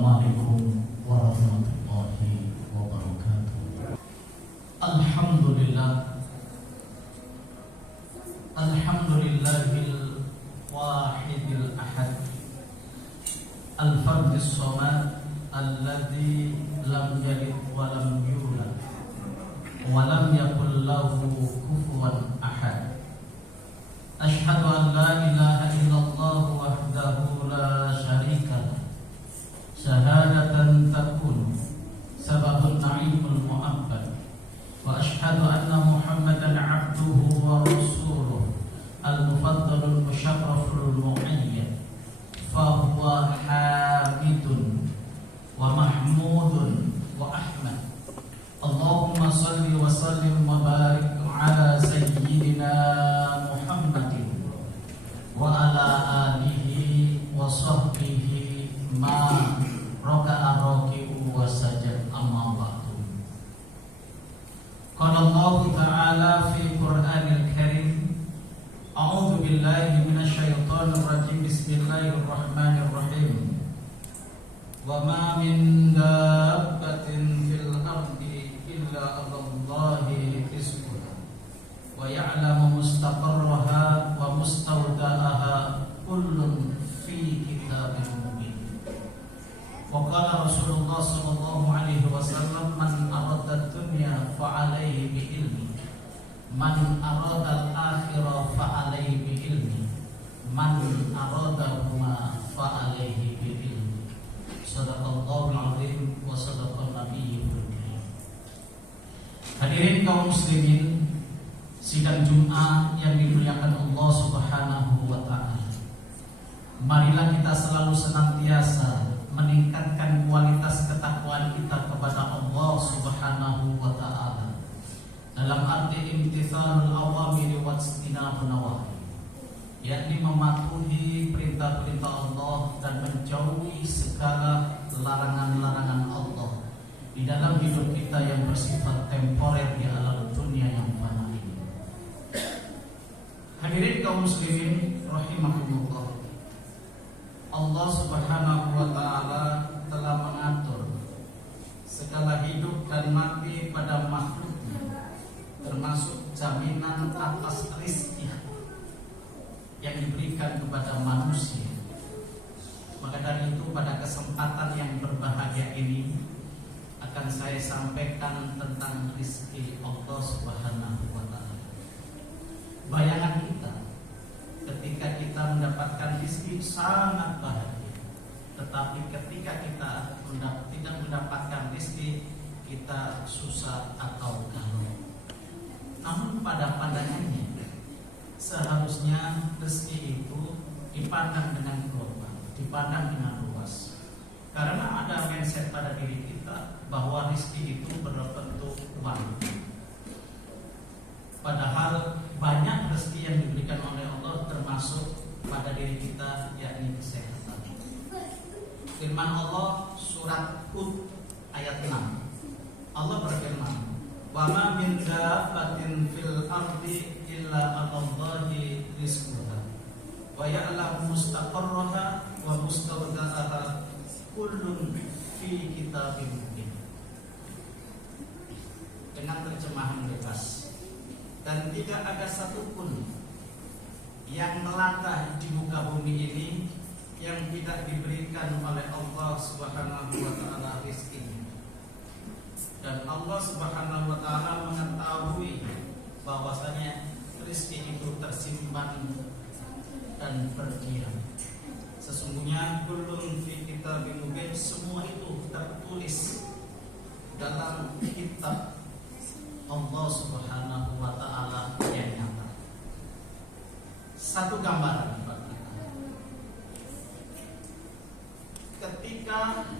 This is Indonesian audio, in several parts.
Assalamualaikum warahmatullahi wabarakatuh. Alhamdulillah, alhamdulillahil wahidil ahad, al-fardis somad, alladzi lam yalid wa lam yulad wa lam yakul lahu kufuwan ahad. Asyhadu an la ilaha illallah wahdahu la syarika lah, syahadatan takun sababun na'imul mu'abbad. Wa asyhadu anna Muhammadan abduhu wa rasuluh al-mufaddalul musyarraful mu'ayyad, fahuwa hamidun wa mahmudun wa ahmad. Allahumma salli wa sallim wa barik ala sayyidina Muhammadin wa ala alihi wa sahbihi ma raka'a raki'u wa sajad, amma ba'du. Qala Allah ta'ala fi Qur'anil Karim, a'udzu billahi minasyaitonir rajim, bismillahirrahmanirrahim. Wa ma min dabbatin fil ardi illa 'alallahi rizquha wa ya'lamu mustaqarraha wa mustawda'aha, kullun fi kitabin mubin. Wa qala Rasulullah sallallahu alaihi wasallam, man arada ad-dunya fa alaihi bi ilmi, man arada al-akhirah fa alaihi bi ilmi, man aradahuma fa alaihi bi ilmi. Shadaqallahul azim wa sadaqan nabiyyul karim. Hadirin kaum muslimin, sidang Jumat yang dimuliakan Allah Subhanahu wa taala. Marilah kita selalu senantiasa meningkatkan kualitas ketakwaan kita kepada Allah Subhanahu wa taala dalam arti imtithalul awamiri wa ijtinabun nawahi, yakni mematuhi perintah-perintah Allah dan menjauhi segala larangan-larangan Allah di dalam hidup kita yang bersifat temporer di alam dunia yang fana ini. Hadirin kaum muslimin rahimakumullah, Allah Subhanahu wa taala telah mengatur segala hidup dan mati pada makhluknya, termasuk jaminan atas rezeki yang diberikan kepada manusia. Maka dari itu pada kesempatan yang berbahagia ini akan saya sampaikan tentang rezeki Allah Subhanahu wa taala. Bayangan kita ketika kita mendapatkan rezeki sangat bahagia, tetapi ketika kita tidak mendapatkan rezeki, kita susah atau galau. Namun pada pandangannya seharusnya rezeki itu dipandang dengan global, dipandang dengan luas. Karena ada mindset pada diri kita bahwa rezeki itu berbentuk uang. Padahal banyak rezeki yang diberikan oleh Allah, termasuk pada diri kita, yakni kesehatan. Firman Allah surat Hud ayat 6. Allah berfirman, "Wa ma min dabbatin fil ardi illa 'alallahi rizquha wa ya'lamu mustaqarraha wa mustawda'aha, kullun fi kitabin mubin." Dengan terjemahan bebas, dan tidak ada satupun yang melata di muka bumi ini yang tidak diberikan oleh Allah Subhanahu wa taala rizkinya. Dan Allah Subhanahu wa taala mengetahui bahwasanya rezeki itu tersimpan dan berdiam. Sesungguhnya kullun fi kitabin mubin, semua itu tertulis dalam kitab Allah Subhanahu wa taala yang nyata. Satu gambaran buat kita. Ketika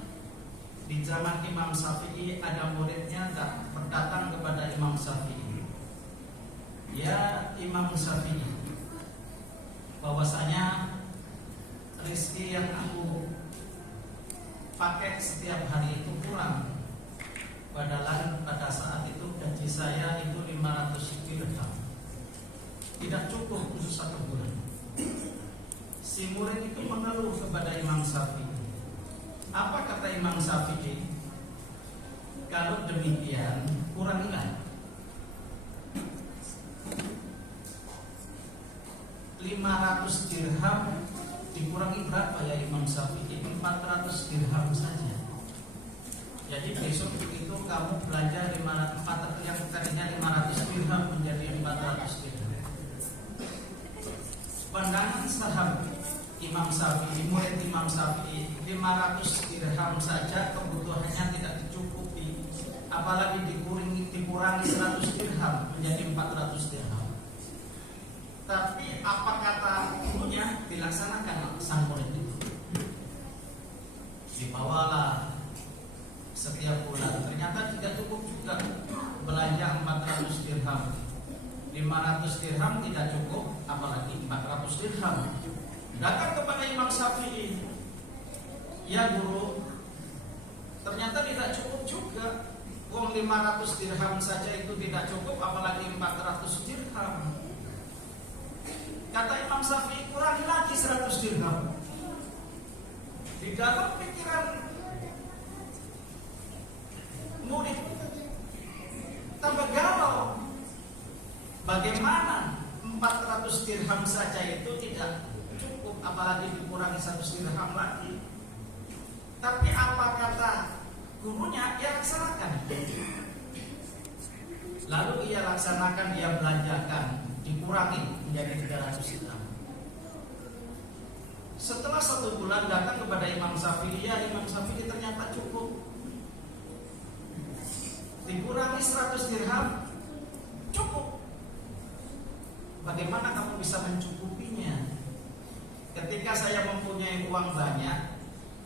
di zaman Imam Syafi'i ada muridnya datang kepada Imam Syafi'i. Ya Imam Syafi'i, bahwasanya rezeki yang aku pakai setiap hari itu kurang. Padahal pada saat itu gaji saya itu 500 dirham, tidak cukup untuk satu bulan. Si murid itu mengeluh kepada Imam Syafi'i, Apa kata Imam Syafi'i? Kalau demikian kurangilah 500 dirham dikurangi berapa ya Imam Syafi'i? 400 dirham saja. Jadi besok itu kamu belanja 500, yang tadinya 500 dirham menjadi 400 dirham. Pandangan saham Imam Syafi'i, murid Imam Syafi'i, 500 dirham saja kebutuhannya tidak dicukupi, apalagi dikurangi 100 dirham menjadi 400 dirham. Tapi apa kata gurunya? Dilaksanakan sang murid itu. Dibawalah setiap bulan. Ternyata tidak cukup juga belanja 400 dirham. 500 dirham tidak cukup, apalagi 400 dirham. Datang kepada Imam Syafi'i, ya guru, ternyata tidak cukup juga. Uang 500 dirham saja itu tidak cukup, apalagi 400 dirham. Kata Imam Syafi'i, kurangi lagi 100 dirham. Di dalam pikiran murid tambah galau. Bagaimana 400 dirham saja itu tidak cukup, apalagi dikurangi 100 dirham lagi. Tapi apa kata gurunya? Ia laksanakan. Lalu ia laksanakan, dia belanjakan, dikurangi menjadi 300 dirham. Setelah 1 bulan datang kepada Imam Syafi'i, ya Imam Syafi'i ternyata cukup. Dikurangi 100 dirham, cukup. Bagaimana kamu bisa mencukupinya? Ketika saya mempunyai uang banyak,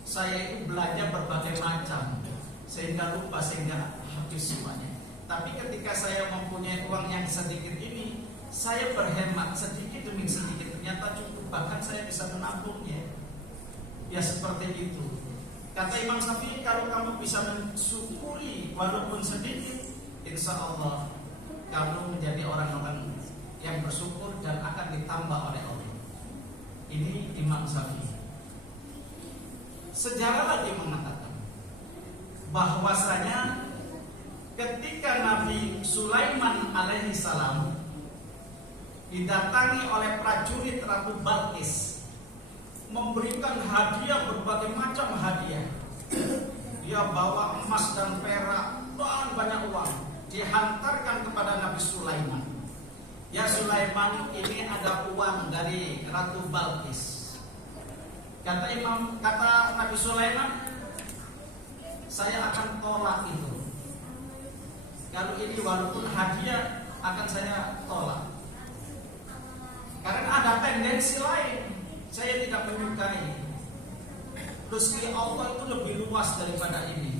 saya itu belanja berbagai macam, sehingga lupa, sehingga habis semuanya. Tapi ketika saya mempunyai uang yang sedikit ini, saya berhemat sedikit demi sedikit, ternyata cukup, bahkan saya bisa menabungnya. Ya seperti itu. Kata Imam Syafi'i, kalau kamu bisa mensyukuri walaupun sedikit, insya Allah kamu menjadi orang-orang yang bersyukur dan akan ditambah oleh Allah. Ini Imam Syafi'i. Sejarah lagi mengatakan bahwasanya ketika Nabi Sulaiman alaihi salam didatangi oleh prajurit Ratu Balqis, memberikan hadiah, berbagai macam hadiah. Dia bawa emas dan perak dan banyak uang, dihantarkan kepada Nabi Sulaiman. Ya Sulaiman, ini ada uang dari Ratu Balqis. Kata Nabi Sulaiman, saya akan tolak itu. Kalau ini walaupun hadiah akan saya tolak. Karena ada tendensi lain, saya tidak menyukai. Rezeki Allah itu lebih luas daripada ini.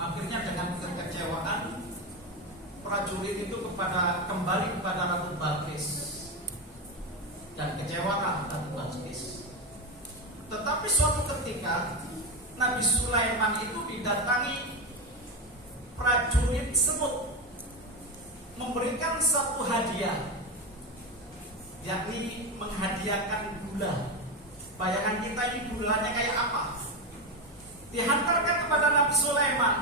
Akhirnya dengan kekecewaan, prajurit itu kembali kepada Ratu Balqis dan kecewalah Ratu Balqis. Tetapi suatu ketika Nabi Sulaiman itu didatangi prajurit semut, memberikan satu hadiah, yakni menghadiahkan gula. Bayangan kita ini gulanya kayak apa? Dihantarkan kepada Nabi Sulaiman.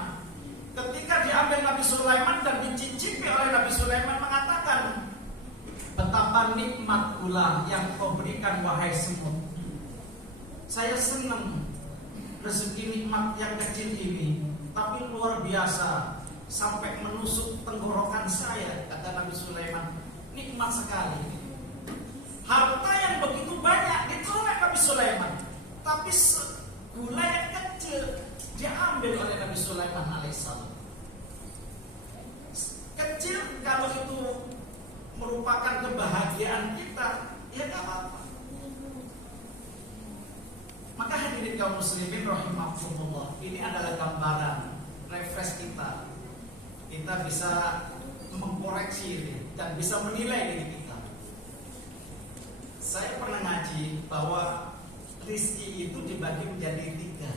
Ketika diambil Nabi Sulaiman dan dicicipi oleh Nabi Sulaiman, mengatakan, betapa nikmat gula yang kau berikan wahai semut. Saya senang rezeki nikmat yang kecil ini, tapi luar biasa sampai menusuk tenggorokan saya, kata Nabi Sulaiman. Nikmat sekali. Harta yang begitu banyak ditolak Nabi Sulaiman, tapi gula yang kecil diambil oleh Nabi Sulaiman alaihissalam. Kecil kalau itu merupakan kebahagiaan kita, ya gak apa-apa. Maka hadirin kaum muslimin rahimakumullah, ini adalah gambaran refresh kita. Kita bisa mengkoreksi dan bisa menilai diri kita. Saya pernah ngaji bahwa rezeki itu dibagi menjadi 3.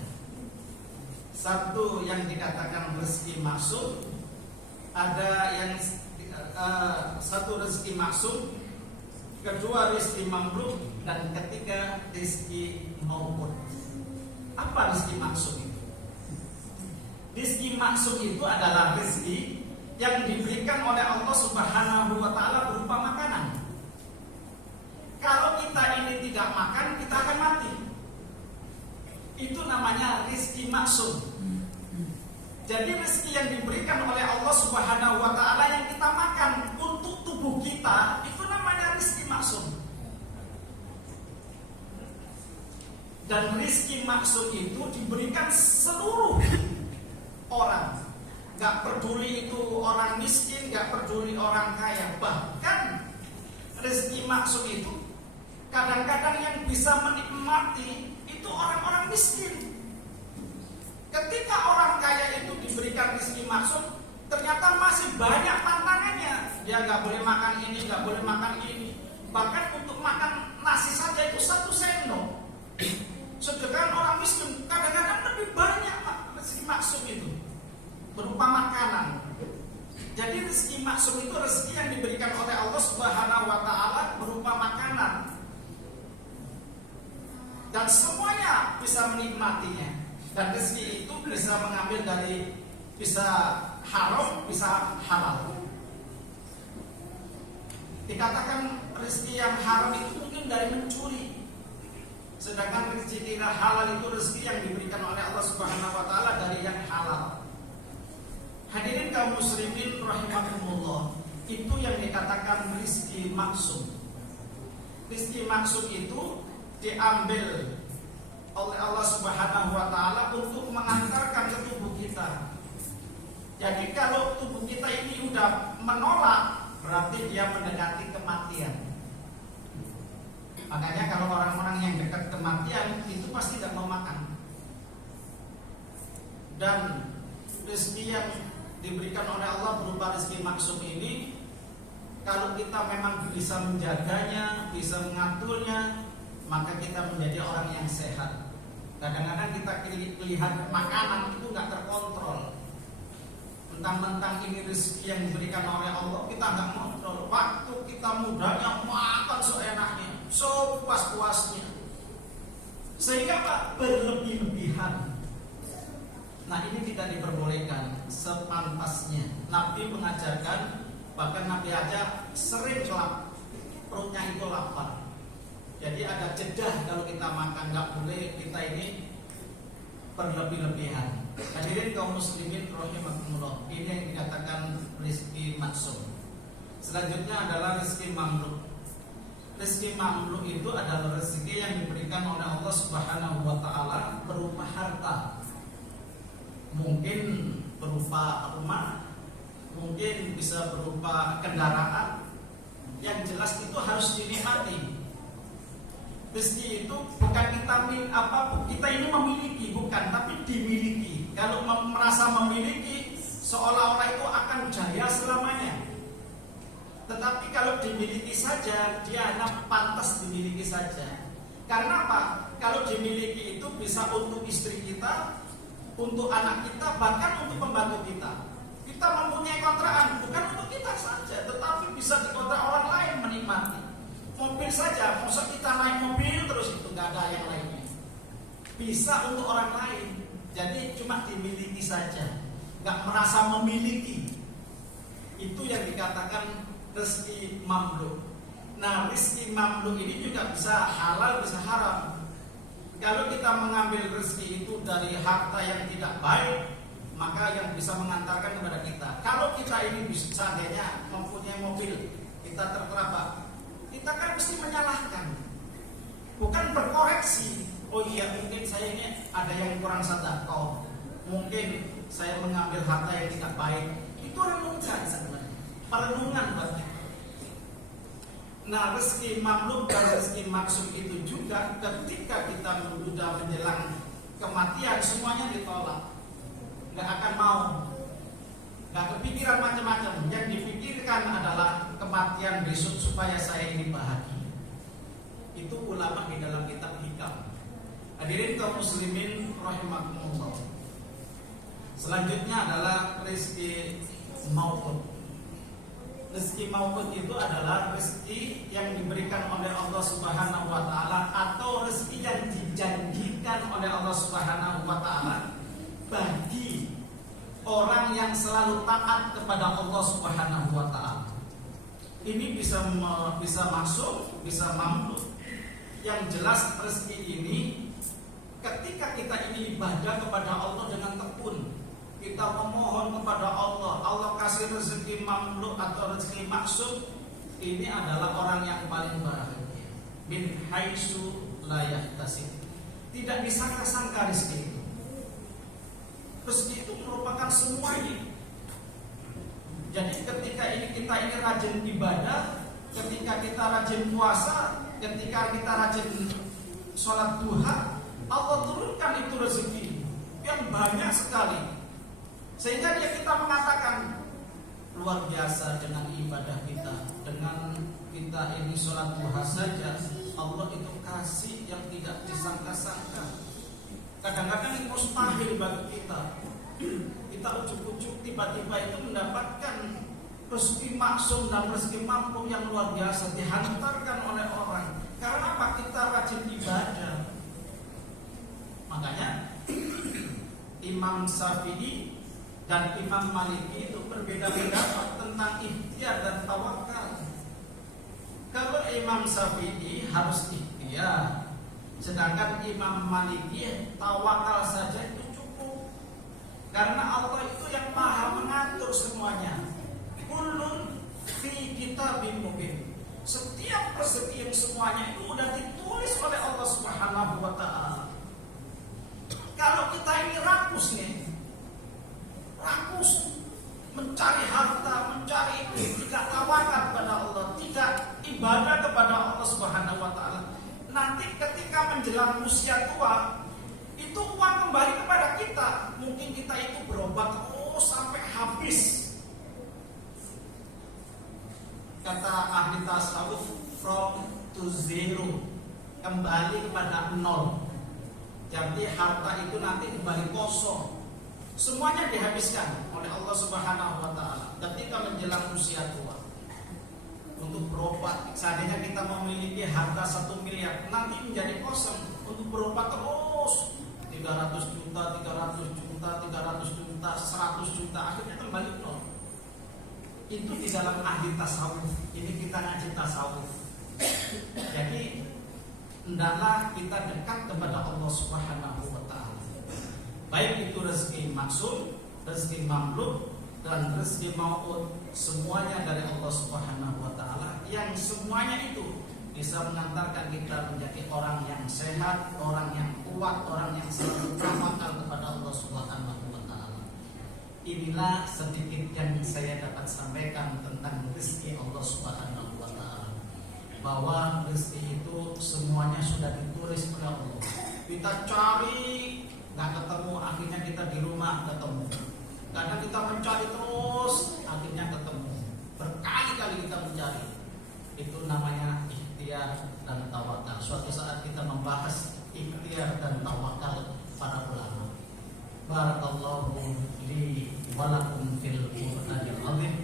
Satu yang dikatakan rezeki maksud, ada yang satu rezeki maksud, kedua rezeki mamluk, dan ketiga rezeki maupun. Apa rezeki maksud itu? Rizki maksum itu adalah rizki yang diberikan oleh Allah Subhanahu wa Ta'ala berupa makanan. Kalau kita ini tidak makan, kita akan mati. Itu namanya rizki maksum. Jadi rizki yang diberikan oleh Allah Subhanahu wa Ta'ala yang kita makan untuk tubuh kita, itu namanya rizki maksum. Dan rizki maksum itu diberikan seluruh orang, gak peduli itu orang miskin, gak peduli orang kaya. Bahkan rezeki maksud itu kadang-kadang yang bisa menikmati itu orang-orang miskin. Ketika orang kaya itu diberikan rezeki maksud, ternyata masih banyak tantangannya. Dia gak boleh makan ini, gak boleh makan ini. Bahkan untuk makan nasi saja itu 1 sendok. Sedangkan orang miskin kadang-kadang lebih banyak rezeki maksud itu berupa makanan. Jadi rezeki maksum itu rezeki yang diberikan oleh Allah Subhanahu wa Ta'ala berupa makanan. Dan semuanya bisa menikmatinya. Dan rezeki itu bisa mengambil dari, bisa haram, bisa halal. Dikatakan rezeki yang haram itu mungkin dari mencuri. Sedangkan rezeki yang halal itu rezeki yang diberikan oleh Allah Subhanahu wa Ta'ala dari yang halal. Hadirin kaum muslimin rahimakumullah, itu yang dikatakan rizki maksum. Rizki maksum itu diambil oleh Allah Subhanahu wa Ta'ala untuk mengantarkan ke tubuh kita. Jadi kalau tubuh kita ini udah menolak, berarti dia mendekati kematian. Makanya kalau orang-orang yang dekat kematian itu pasti tidak mau makan. Dan rezeki yang diberikan oleh Allah berupa rezeki maksum ini, kalau kita memang bisa menjaganya, bisa mengaturnya, maka kita menjadi orang yang sehat. Kadang-kadang kita lihat makanan itu nggak terkontrol. Mentang-mentang ini rezeki yang diberikan oleh Allah, kita nggak kontrol. Waktu kita mudanya makan seenaknya, sepuas-puasnya, sehingga Pak berlebih-lebihan. Nah ini tidak diperbolehkan, sepantasnya. Nabi mengajarkan, bahkan Nabi aja sering perutnya itu lapar. Jadi ada jeda kalau kita makan, nggak boleh kita ini berlebih-lebihan. Hadirin kaum muslimin rahimakumullah, ini yang dikatakan rizki maksum. Selanjutnya adalah rizki mamluk. Rizki mamluk itu adalah rezeki yang diberikan oleh Allah Subhanahu wa Ta'ala berupa harta. Mungkin berupa rumah, mungkin bisa berupa kendaraan. Yang jelas itu harus dinikmati. Rezeki itu bukan kita ini memiliki, bukan, tapi dimiliki. Kalau merasa memiliki, seolah-olah itu akan jaya selamanya. Tetapi kalau dimiliki saja, dia hanya pantas dimiliki saja. Karena apa? Kalau dimiliki itu bisa untuk istri kita, untuk anak kita, bahkan untuk pembantu kita. Kita mempunyai kontrakan bukan untuk kita saja, tetapi bisa dikontrak orang lain menikmati. Mobil saja, masa kita naik mobil terus itu nggak ada yang lainnya. Bisa untuk orang lain. Jadi cuma dimiliki saja, nggak merasa memiliki. Itu yang dikatakan rezeki mamluk. Nah, rezeki mamluk ini juga bisa halal, bisa haram. Kalau kita mengambil rezeki itu dari harta yang tidak baik, maka yang bisa mengantarkan kepada kita. Kalau kita ini bisa seandainya mempunyai mobil, kita terterabak, kita kan mesti menyalahkan, bukan berkoreksi. Oh iya, mungkin saya ini ada yang kurang sedekah, mungkin saya mengambil harta yang tidak baik. Itu renungan sebenarnya, perenungan banget. Nah, rezeki mamluk dan rezeki maksum itu juga ketika kita sudah menjelang kematian, semuanya ditolak. Nggak akan mau, nggak kepikiran macam-macam. Yang dipikirkan adalah kematian besok supaya saya ini bahagia. Itu ulama di dalam kitab Hikam. Hadirin kaum muslimin rahimakumullah. Selanjutnya adalah rezeki maut. Rezeki maut itu adalah rezeki yang diberikan oleh Allah Subhanahu wa Ta'ala, atau rezeki yang dijanjikan oleh Allah Subhanahu wa Ta'ala bagi orang yang selalu taat kepada Allah Subhanahu wa taala. Ini bisa masuk, bisa mampu. Yang jelas rezeki ini ketika kita ini ibadah kepada Allah dengan tekun, kita memohon kepada Allah, Allah kasih rezeki mamluk atau rezeki maksud, ini adalah orang yang paling bahagia. Min haitsu la yahtasib. Tidak disangka-sangka rezeki itu. Rezeki itu merupakan semuanya. Jadi ketika kita ini rajin ibadah, ketika kita rajin puasa, ketika kita rajin sholat duha, Allah turunkan itu rezeki yang banyak sekali. Sehingga kita mengatakan luar biasa dengan ibadah kita, dengan kita ini sholat duha saja, Allah itu kasih yang tidak disangka-sangka. Kadang-kadang ini mustahil bagi kita. Kita ujuk-ujuk tiba-tiba itu mendapatkan rezeki maksum dan rezeki mampu yang luar biasa dihantarkan oleh orang. Karena apa? Kita rajin ibadah. Makanya Imam Syafi'i dan Imam Maliki itu berbeda pendapat tentang ikhtiar dan tawakal. Kalau Imam Syafi'i harus ikhtiar, sedangkan Imam Maliki tawakal saja itu cukup. Karena Allah itu yang maha mengatur semuanya. Kullun fi kitabim mubin. Setiap rezeki yang semuanya itu sudah ditulis oleh Allah Subhanahu wa taala. Kalau kita ini rakus mencari harta, mencari itu, tidak tawakal kepada Allah, tidak ibadah kepada Allah Subhanahu wa taala, nanti ketika menjelang usia tua, itu uang kembali kepada kita. Mungkin kita itu berobat sampai habis. Kata ahli tasawuf, from to zero, kembali kepada nol. Jadi harta itu nanti kembali kosong. Semuanya dihabiskan oleh Allah Subhanahu wa taala ketika menjelang usia tua. Untuk berobat, seandainya kita memiliki harta 1 miliar, nanti menjadi kosong untuk berobat terus 300 juta, 300 juta, 300 juta, 100 juta, akhirnya kembali nol. Itu di dalam ahli tasawuf. Ini kita ngaji tasawuf. Jadi hendaklah kita dekat kepada Allah Subhanahu wa taala. Baik itu rezeki maksud, rezeki mamluk, dan rezeki maut, semuanya dari Allah Subhanahu wa taala, yang semuanya itu bisa mengantarkan kita menjadi orang yang sehat, orang yang kuat, orang yang selalu tawakal kepada Allah Subhanahu wa taala. Inilah sedikit yang saya dapat sampaikan tentang rezeki Allah Subhanahu wa taala. Bahwa rezeki itu semuanya sudah ditulis oleh Allah. Kita cari nggak ketemu, akhirnya kita di rumah ketemu. Kadang kita mencari terus, akhirnya ketemu. Berkali-kali kita mencari. Itu namanya ikhtiar dan tawakal. Suatu saat kita membahas ikhtiar dan tawakal para ulama. Barakallahu li wa lakum fil Qur'anil azim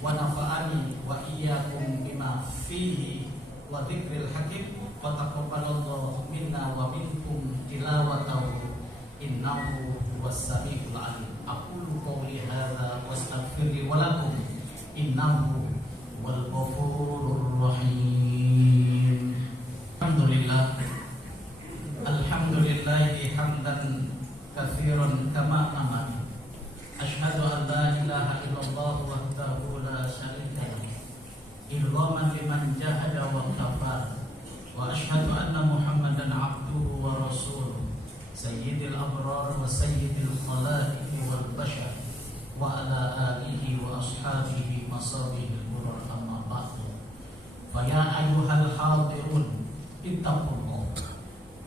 wa nafa'ani wa iyyakum bima fihi wa dzikril hakim wa taqabbalallahu minna wa minkum tilawatahu innahu was-sami'ul 'alim. Aqulu qawli hadza wastaghfiru wa lakum innahu wal ghafurur rahim. Alhamdulillahi hamdan katsiran kama amara. Asyhadu an la ilaha illallah wahdahu la syarika lahu irghaman liman jahada wa kafara. Wa asyhadu anna Muhammadan abduhu wa rasuluh sayyidil abrar wa sayyidil khalaiqi wal bashar wa ala alihi wa ashabihi masabihil ghurur amma ba'du. Fa ya ayyuhal hadirun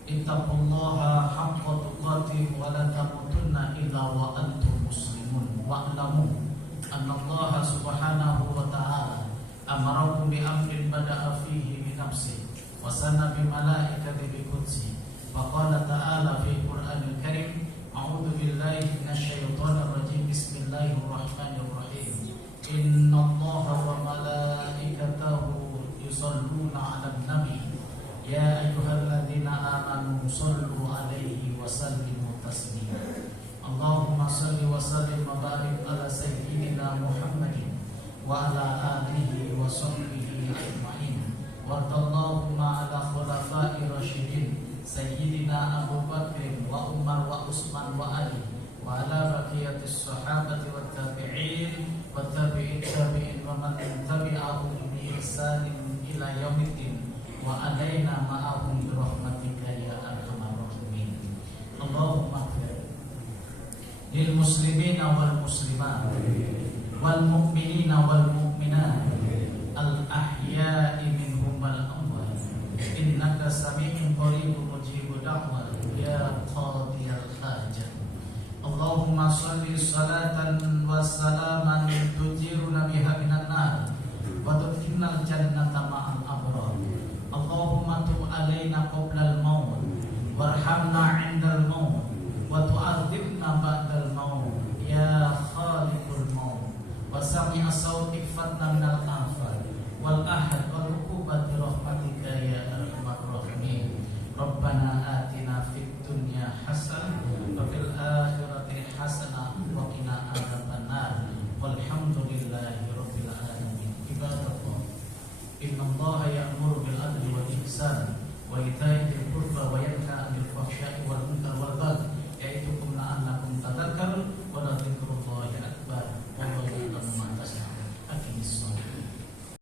ittaqullaha haqqa tuqatih wa la tamutunna illa wa antum muslimun wa'lamu anna Allah subhanahu wa ta'ala amarakum bi amrin bada'a fihi bi nafsihi wa sanna bi malaikatihi bi qudsihi. Faqala ta'ala fi Qur'anil Karim, a'udzu billahi minasy syaithanir rajim. Bismillahirrahmanirrahim. Innallaha wa malaikatahu yusholluna 'alan nabi. Ya ayyuhalladzina amanu shallu 'alaihi wa sallimu taslima. Allahumma shalli wa sallim wa barik ala sayyidina Muhammadin wa ala alihi wa sahbihi ajma'in. Warḍallahumma ala khulafa'i rasyidin sayyidina Abu Bakr wa Umar wa Utsman wa Ali wa ala baqiyatis sahabati wat tabi'in wa tabi'in tabi'in wa man tabi'ahum bi ihsanin ila yaumiddin wa alaina ma'ahum bi rahmatika ya arhamar rahimin. Allahumma ighfir lil muslimina wal muslimat wal mu'minina wal mu'minat al ahya'i minhum wal amwat innaka sami'un qaribun mujibud da'wat ya qadiyal hajat. Allahumma shalli salatan wa salaman tujiruna biha minan nar wa tudkhilnal jannata ma'al abrar. Allahumma tub alaina qabla al-maut warhamna 'inda al-maut